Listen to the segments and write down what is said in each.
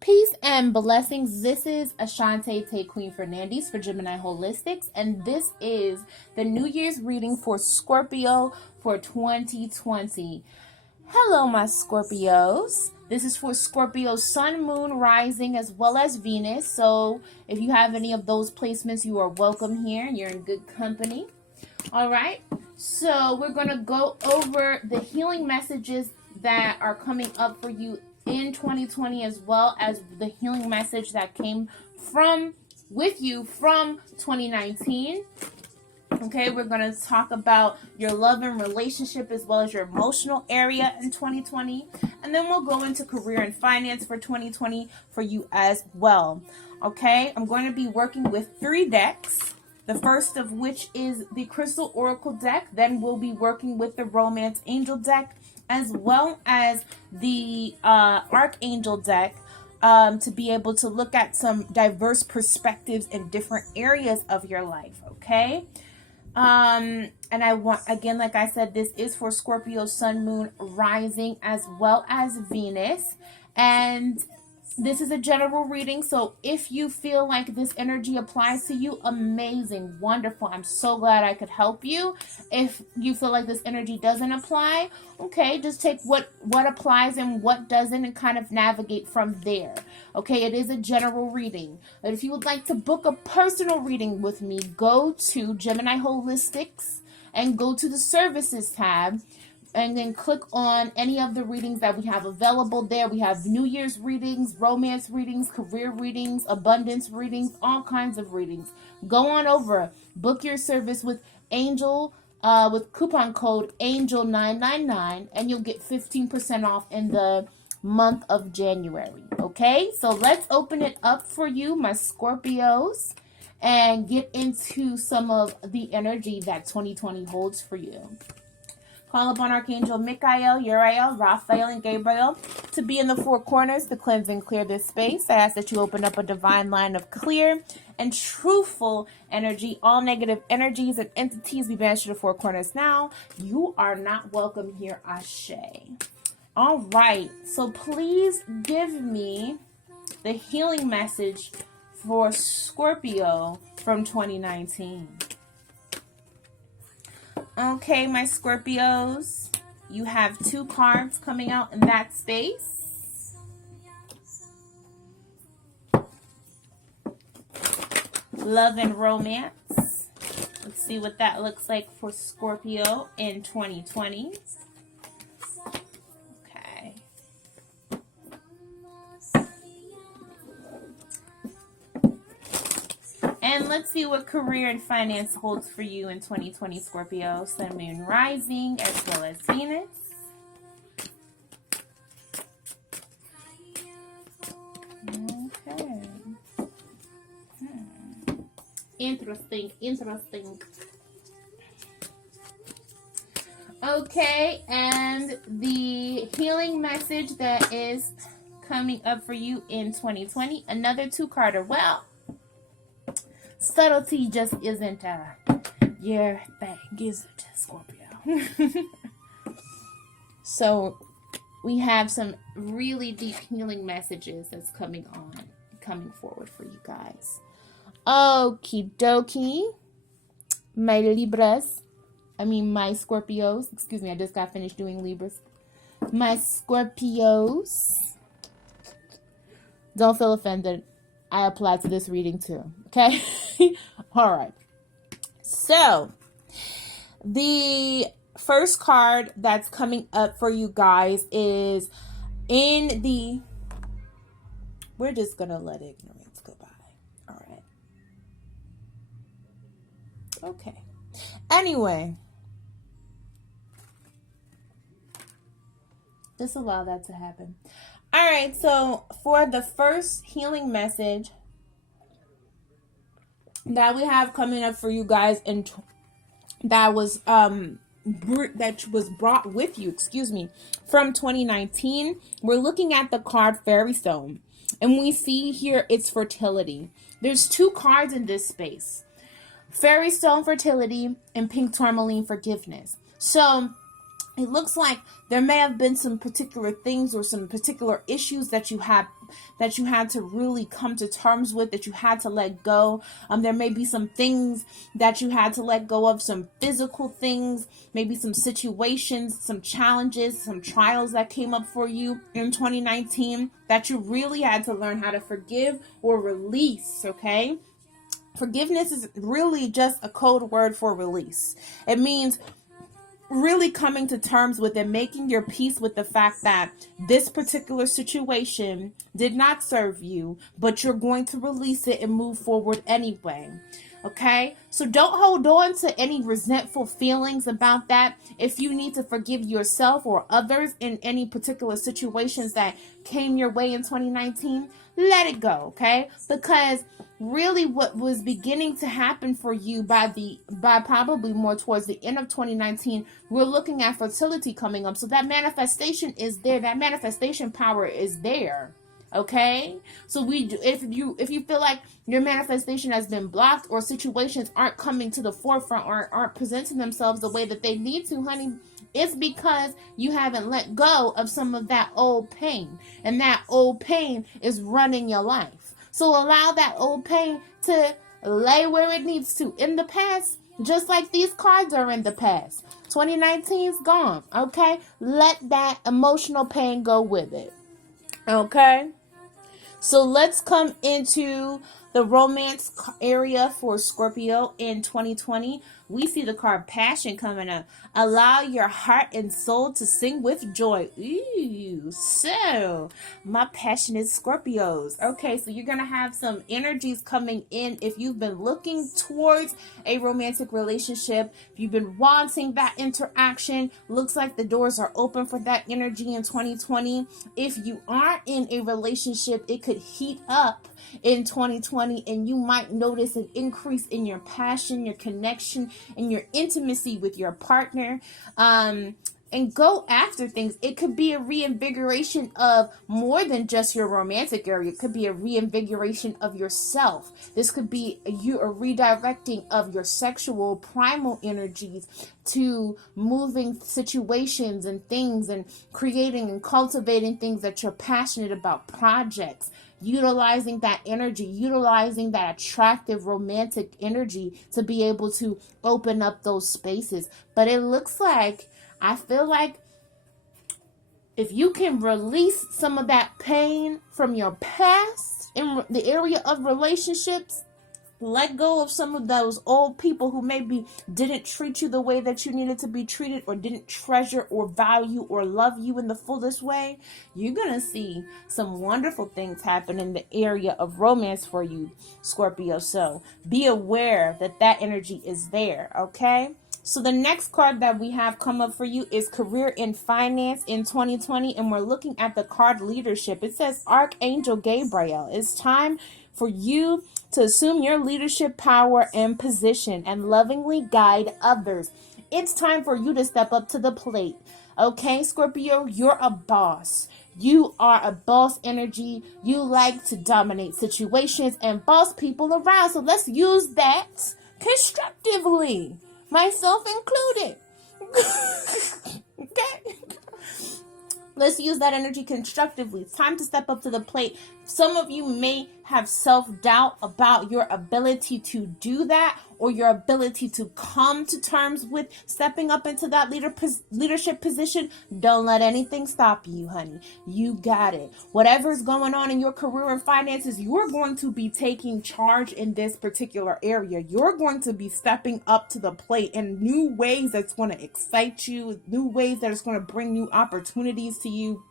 Peace and blessings. This is Ashante Tay Queen Fernandez for Gemini Holistics, and this is the New Year's reading for Scorpio for 2020. Hello, my Scorpios. This is for Scorpio Sun, Moon, Rising, as well as Venus. So if you have any of those placements, you are welcome here. You're in good company. All right. So we're going to go over the healing messages that are coming up for you in 2020, as well as the healing message that came with you from 2019. Okay, we're going to talk about your love and relationship as well as your emotional area in 2020. And then we'll go into career and finance for 2020 for you as well. Okay, I'm going to be working with 3 decks. The first of which is the Crystal Oracle deck. Then we'll be working with the Romance Angel deck, as well as the Archangel deck, to be able to look at some diverse perspectives in different areas of your life, okay? And I want, again, like I said, this is for Scorpio, Sun, Moon, Rising, as well as Venus. And this is a general reading, so if you feel like this energy applies to you, amazing, wonderful. I'm so glad I could help you. If you feel like this energy doesn't apply, okay, just take what applies and what doesn't and kind of navigate from there. Okay, it is a general reading. But if you would like to book a personal reading with me, go to Gemini Holistics and go to the Services tab. And then click on any of the readings that we have available there. We have New Year's readings, romance readings, career readings, abundance readings, all kinds of readings. Go on over, book your service with Angel, with coupon code ANGEL999, and you'll get 15% off in the month of January. Okay, so let's open it up for you, my Scorpios, and get into some of the energy that 2020 holds for you. Call upon Archangel Michael, Uriel, Raphael, and Gabriel to be in the 4 corners to cleanse and clear this space. I ask that you open up a divine line of clear and truthful energy. All negative energies and entities be banished to the 4 corners now. You are not welcome here, Ashe. All right, so please give me the healing message for Scorpio from 2019. Okay, my Scorpios, you have 2 cards coming out in that space. Love and romance. Let's see what that looks like for Scorpio in 2020. Okay. And let's see what career and finance holds for you in 2020, Scorpio, Sun, Moon, Rising, as well as Venus. Okay. Interesting. Okay, and the healing message that is coming up for you in 2020, another 2-carder. Well, subtlety just isn't your thing, is it, Scorpio? So we have some really deep healing messages that's coming forward for you guys. Okie dokie, my Scorpios. Excuse me, I just got finished doing Libras. My Scorpios. Don't feel offended. I apply to this reading too. Okay? All right. So, the first card that's coming up for you guys is we're just going to let ignorance go by. All right. Okay. Anyway. Just allow that to happen. All right, so for the first healing message that we have coming up for you guys, and that was brought with you, from 2019, we're looking at the card Fairy Stone, and we see here it's fertility. There's 2 cards in this space: Fairy Stone, fertility, and Pink Tourmaline, forgiveness. So it looks like there may have been some particular things or some particular issues that you had to really come to terms with, that you had to let go. There may be some things that you had to let go of, some physical things, maybe some situations, some challenges, some trials that came up for you in 2019 that you really had to learn how to forgive or release, okay? Forgiveness is really just a code word for release. It means really coming to terms with and making your peace with the fact that this particular situation did not serve you, but you're going to release it and move forward anyway. Okay? So don't hold on to any resentful feelings about that. If you need to forgive yourself or others in any particular situations that came your way in 2019, let it go, okay? Because really what was beginning to happen for you by probably more towards the end of 2019, we're looking at fertility coming up. So that manifestation is there. That manifestation power is there. Okay, so if you feel like your manifestation has been blocked or situations aren't coming to the forefront or aren't presenting themselves the way that they need to, honey, it's because you haven't let go of some of that old pain, and that old pain is running your life. So allow that old pain to lay where it needs to in the past, just like these cards are in the past. 2019 is gone. Okay, let that emotional pain go with it. Okay. So let's come into the romance area for Scorpio in 2020. We see the card Passion coming up. Allow your heart and soul to sing with joy. Ooh, so my passionate Scorpios. Okay, so you're going to have some energies coming in if you've been looking towards a romantic relationship. If you've been wanting that interaction, looks like the doors are open for that energy in 2020. If you aren't in a relationship, it could heat up in 2020, and you might notice an increase in your passion, your connection, and your intimacy with your partner. And go after things. It could be a reinvigoration of more than just your romantic area. It could be a reinvigoration of yourself. This could be a redirecting of your sexual primal energies to moving situations and things and creating and cultivating things that you're passionate about, projects. Utilizing that energy, utilizing that attractive romantic energy to be able to open up those spaces. But it looks like, I feel like if you can release some of that pain from your past in the area of relationships, let go of some of those old people who maybe didn't treat you the way that you needed to be treated, or didn't treasure or value or love you in the fullest way, you're going to see some wonderful things happen in the area of romance for you, Scorpio. So be aware that that energy is there, okay? So the next card that we have come up for you is Career and Finance in 2020, and we're looking at the card Leadership. It says, Archangel Gabriel, it's time for you to assume your leadership power and position and lovingly guide others. It's time for you to step up to the plate. Okay, Scorpio, you're a boss. You are a boss energy. You like to dominate situations and boss people around. So let's use that constructively, myself included. Okay? Let's use that energy constructively. It's time to step up to the plate. Some of you may have self-doubt about your ability to do that, or your ability to come to terms with stepping up into that leadership position. Don't let anything stop you, honey. You got it. Whatever's going on in your career and finances, you're going to be taking charge in this particular area. You're going to be stepping up to the plate in new ways that's going to excite you, new ways that is going to bring new opportunities to you,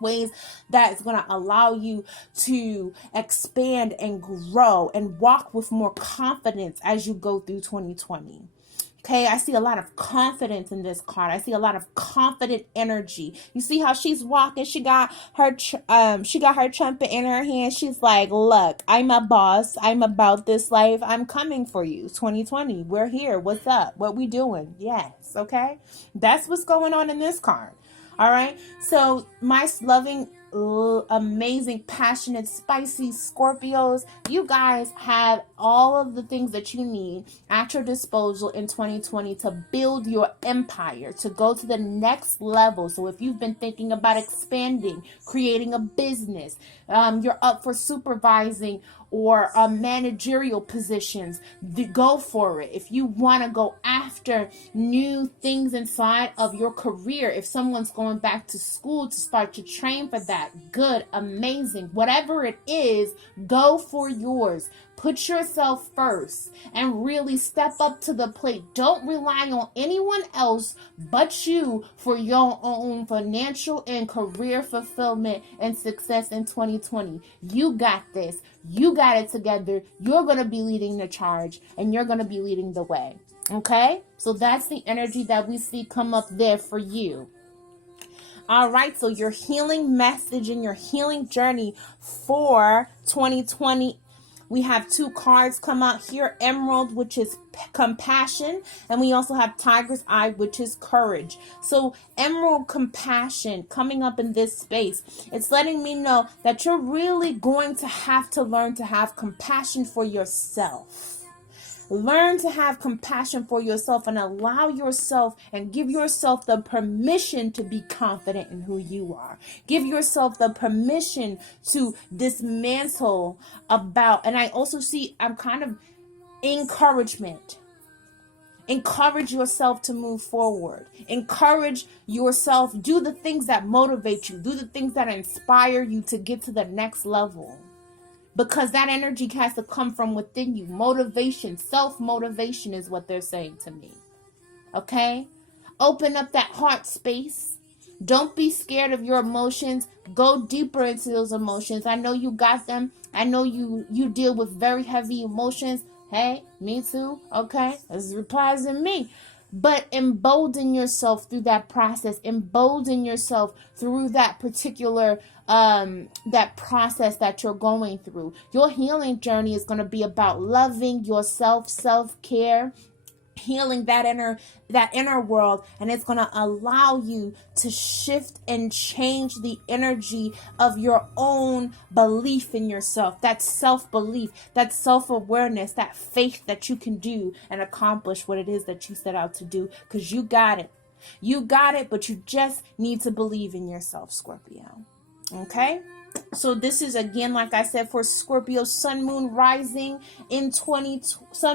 ways that is going to allow you to expand and grow and walk with more confidence as you go through 2020. Okay, I see a lot of confidence in this card. I see a lot of confident energy. You see how she's walking? She got her trumpet in her hand. She's like, "Look, I'm a boss. I'm about this life. I'm coming for you. 2020. We're here. What's up? What we doing?" Yes, okay? That's what's going on in this card. All right? So, my loving amazing, passionate, spicy Scorpios. You guys have all of the things that you need at your disposal in 2020 to build your empire, to go to the next level. So if you've been thinking about expanding, creating a business, you're up for supervising or managerial positions, go for it. If you want to go after new things inside of your career, if someone's going back to school to start to train for that, good, amazing. Whatever it is, go for yours. Put yourself first and really step up to the plate. Don't rely on anyone else but you for your own financial and career fulfillment and success in 2020. You got this. You got it together. You're going to be leading the charge and you're going to be leading the way. Okay? So that's the energy that we see come up there for you. All right, so your healing message and your healing journey for 2020. We have 2 cards come out here. Emerald, which is compassion. And we also have Tiger's Eye, which is courage. So Emerald compassion coming up in this space. It's letting me know that you're really going to have to learn to have compassion for yourself. Learn to have compassion for yourself and allow yourself and give yourself the permission to be confident in who you are. Give yourself the permission to dismantle about, and I also see, I'm kind of encouragement. Encourage yourself to move forward. Encourage yourself. Do the things that motivate you. Do the things that inspire you to get to the next level. Because that energy has to come from within you. Motivation, self-motivation is what they're saying to me. Okay? Open up that heart space. Don't be scared of your emotions. Go deeper into those emotions. I know you got them. I know you deal with very heavy emotions. Hey, me too. Okay? This replies in me. But embolden yourself through that process. Embolden yourself through that particular that process that you're going through. Your healing journey is going to be about loving yourself, self-care, healing that inner world, and it's going to allow you to shift and change the energy of your own belief in yourself, that self-belief, that self-awareness, that faith that you can do and accomplish what it is that you set out to do, because you got it. You got it, but you just need to believe in yourself, Scorpio. Okay? So this is, again, like I said, for Scorpio, Sun, Moon, Rising in Sun,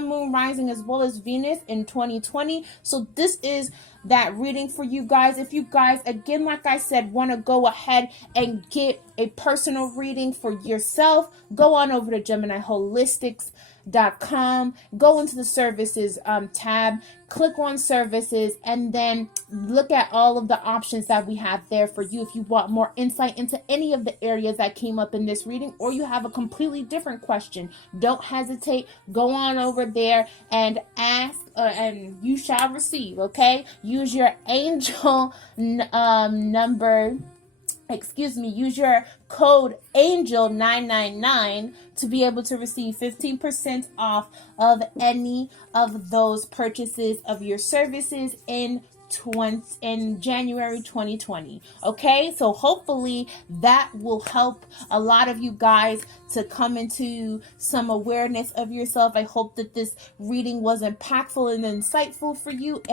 Moon, Rising, as well as Venus in 2020. So this is that reading for you guys. If you guys, again, like I said, want to go ahead and get a personal reading for yourself, go on over to GeminiHolistics.com, go into the services tab, click on services, and then look at all of the options that we have there for you. If you want more insight into any of the areas that came up in this reading, or you have a completely different question, don't hesitate. Go on over there and ask, and you shall receive. Okay, use your angel use your code ANGEL999 to be able to receive 15% off of any of those purchases of your services in January 2020. Okay, so hopefully that will help a lot of you guys to come into some awareness of yourself. I hope that this reading was impactful and insightful for you,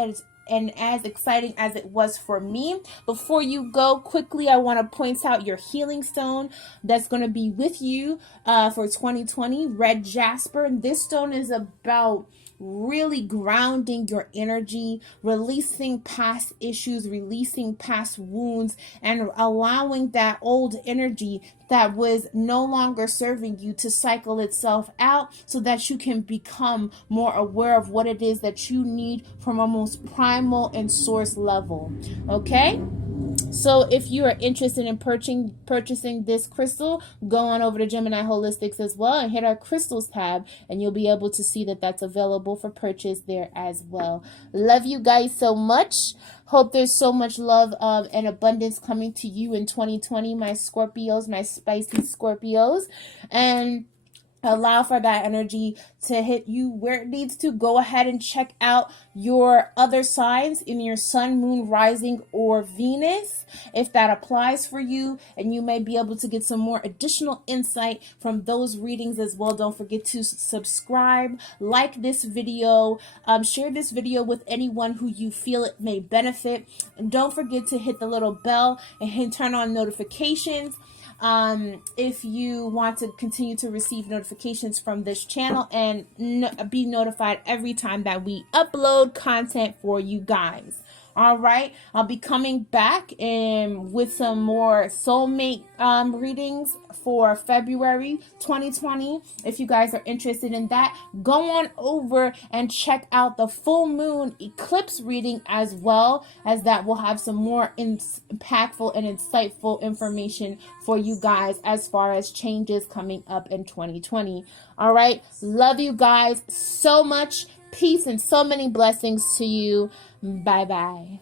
and as exciting as it was for me. Before you go, quickly, I want to point out your healing stone that's going to be with you for 2020, red jasper. And this stone is about really grounding your energy, releasing past issues, releasing past wounds, and allowing that old energy that was no longer serving you to cycle itself out, so that you can become more aware of what it is that you need from a most primal and source level. Okay? So if you are interested in purchasing this crystal, go on over to Gemini Holistics as well and hit our crystals tab, and you'll be able to see that that's available for purchase there as well. Love you guys so much. Hope there's so much love and abundance coming to you in 2020, my Scorpios, my spicy Scorpios. And allow for that energy to hit you where it needs to. Go ahead and check out your other signs in your sun, moon, rising, or Venus, if that applies for you, and you may be able to get some more additional insight from those readings as well. Don't forget to subscribe, like this video, share this video with anyone who you feel it may benefit, and don't forget to hit the little bell and turn on notifications if you want to continue to receive notifications from this channel and be notified every time that we upload content for you guys. All right, I'll be coming back with some more soulmate readings for February 2020. If you guys are interested in that, go on over and check out the full moon eclipse reading as well, as that will have some more impactful and insightful information for you guys as far as changes coming up in 2020. All right, love you guys so much. Peace and so many blessings to you. Bye-bye.